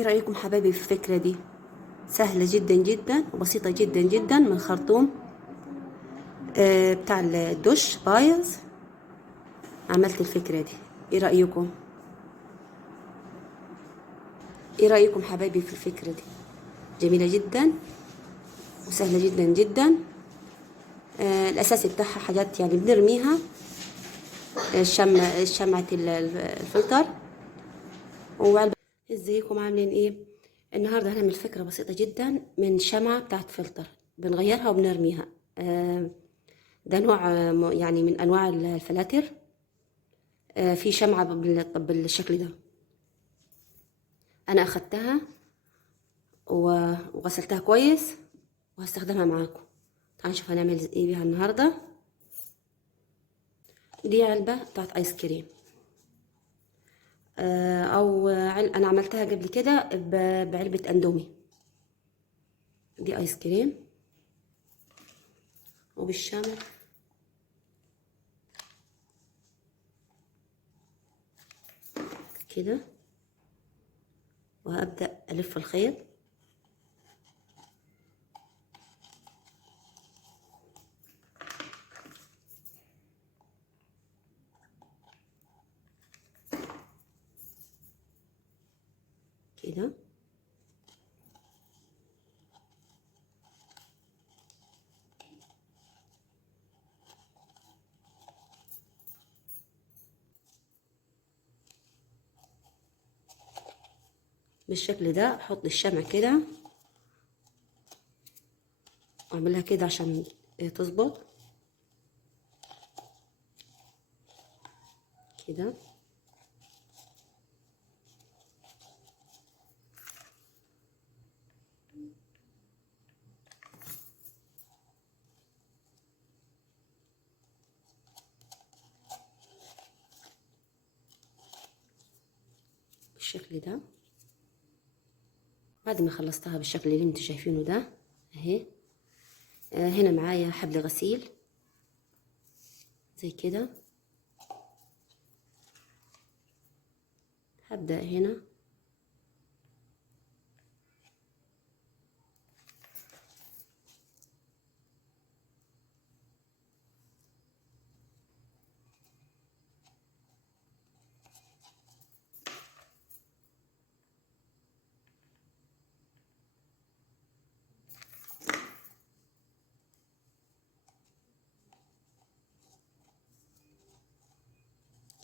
ايه رأيكم حبايبي في الفكرة دي؟ سهلة جدا جدا وبسيطة جدا جدا، من خرطوم بتاع الدش بايظ. عملت الفكرة دي. ايه رأيكم؟ ايه رأيكم حبايبي في الفكرة دي؟ جميلة جدا وسهلة جدا جدا. الأساسي بتاعها حاجات يعني بنرميها، شمعة الفلتر وعلبة. ازيكم عاملين ايه؟ النهارده هنعمل فكرة بسيطة جدا من شمعة بتاعت فلتر، بنغيرها وبنرميها. ده نوع يعني من انواع الفلاتر. في شمعة بالشكل ده. انا اخدتها وغسلتها كويس وهستخدمها معاكم. تعالوا نشوف هنعمل ايه بيها النهارده. دي علبة بتاعت ايس كريم، انا عملتها قبل كده بعلبة اندومي. دي ايس كريم وبالشمع كده، وهبدأ الف الخيط كده. بالشكل ده احط الشمع كده واعملها كده عشان تظبط كده. بالشكل ده. بعد ما خلصتها بالشكل اللي انتوا شايفينه ده اهي. هنا معايا حبل غسيل زي كده. هبدأ هنا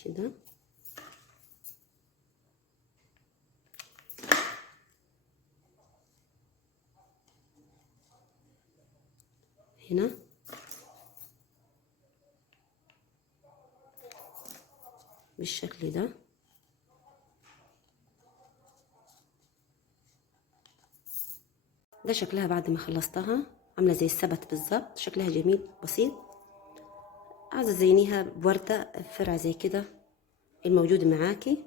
كده. هنا بالشكل ده. ده شكلها بعد ما خلصتها، عاملة زي السبت بالظبط. شكلها جميل بسيط. عاوزة تزينيها بوردة فرع زي كده الموجود معاكي.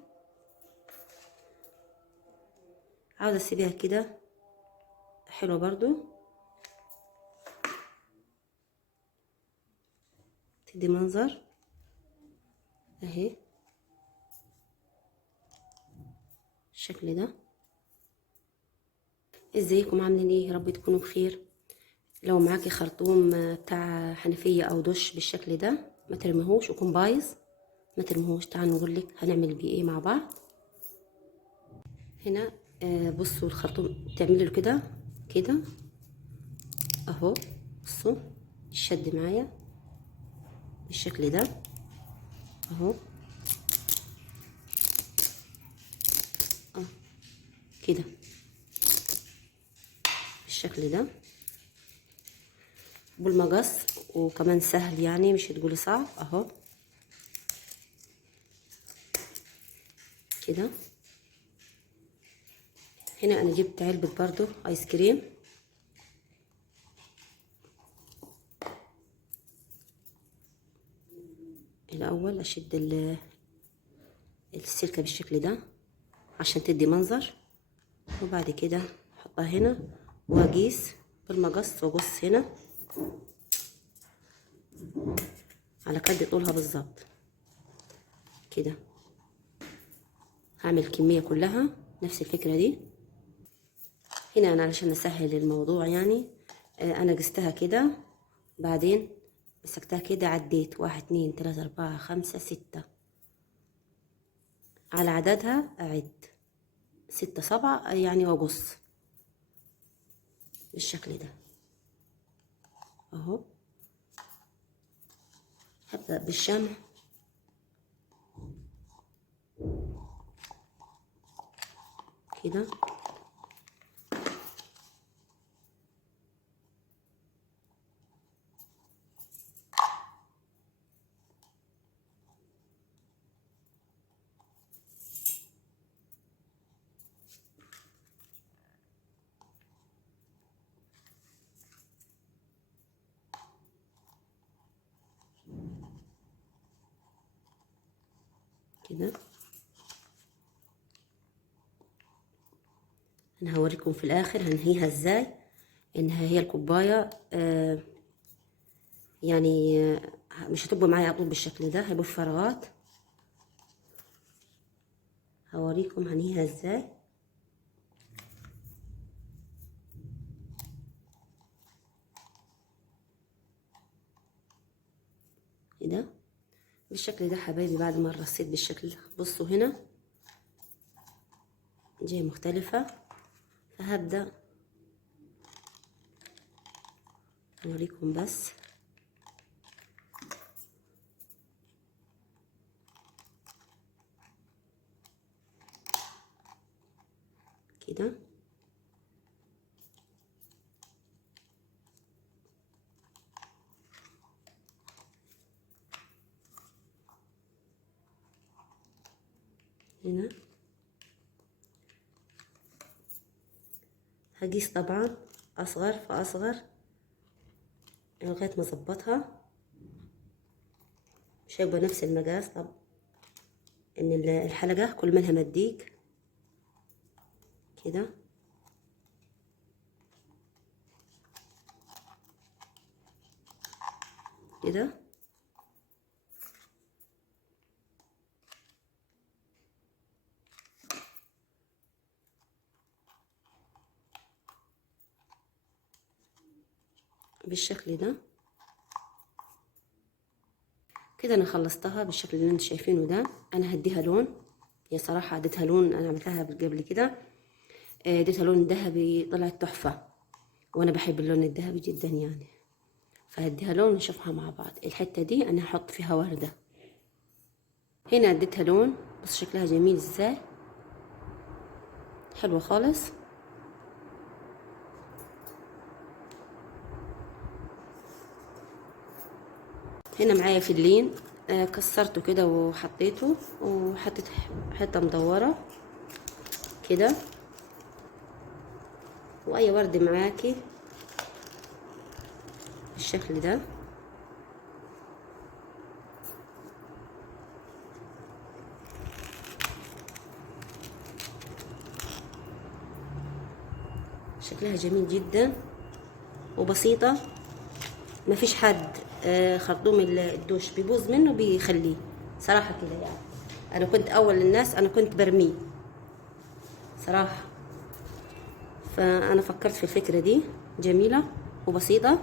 عاوزة تسيبيها كده حلوة برضو، تدي منظر اهي الشكل ده. ازيكم عاملين ايه؟ يا رب تكونوا بخير. لو معاكي خرطوم بتاع حنفية او دش بالشكل ده ما ترميهوش، يكون بايظ ما ترميهوش. تعالوا نقولك هنعمل بيه ايه مع بعض. هنا بصوا الخرطوم تعملي له كده كده اهو. بصوا الشد معايا بالشكل ده اهو. كده بالشكل ده بالمقص، وكمان سهل يعني مش تقولي صعب اهو كده. هنا انا جبت علبة برضو ايس كريم. الاول اشد السلكة بالشكل ده عشان تدي منظر، وبعد كده احطها هنا واقيس بالمقص وابص هنا على قد طولها بالظبط كده. هعمل كمية كلها نفس الفكرة دي هنا انا علشان اسهل الموضوع يعني انا قستها كده، بعدين مسكتها كده عديت 1 2 3 4 5 6 على عددها، اعد 6 7 يعني، واقص بالشكل ده اهو. هبدأ بالشمع كده، كده. انا هوريكم في الاخر هنهيها ازاي، انها هي الكوبايه يعني مش هتبقى معايا على طول بالشكل ده، هيبقى في فراغات. هوريكم هنهيها ازاي. كده بالشكل ده حبايبي. بعد ما رصيت بالشكل ده، بصوا هنا جايه مختلفه، فهبدأ اوريكم بس كده. هنا هقيس طبعا اصغر فاصغر لغايه ما اظبطها، مش هيبقى نفس المقاس. طب ان الحلقه كل منها مديق كده، كده بالشكل ده. كده انا خلصتها بالشكل اللي انتم شايفينه ده. انا هديها لون، هي صراحه اديتها لون، انا عملتها قبل كده اديتها لون ذهبي طلعت تحفه، وانا بحب اللون الذهبي جدا يعني. فهديها لون ونشوفها مع بعض. الحته دي انا هحط فيها ورده. هنا اديتها لون، بس شكلها جميل ازاي، حلوه خالص. هنا معايا فلين كسرته كده وحطيته، وحطيت حته مدوره كده. واي ورد معاكي بالشكل ده. شكلها جميل جدا وبسيطه. ما فيش حد خرطوم الدوش بيبوظ منه بيخليه صراحه كده يعني. انا كنت اول الناس، انا كنت برميه صراحه، فانا فكرت في الفكره دي جميله وبسيطه.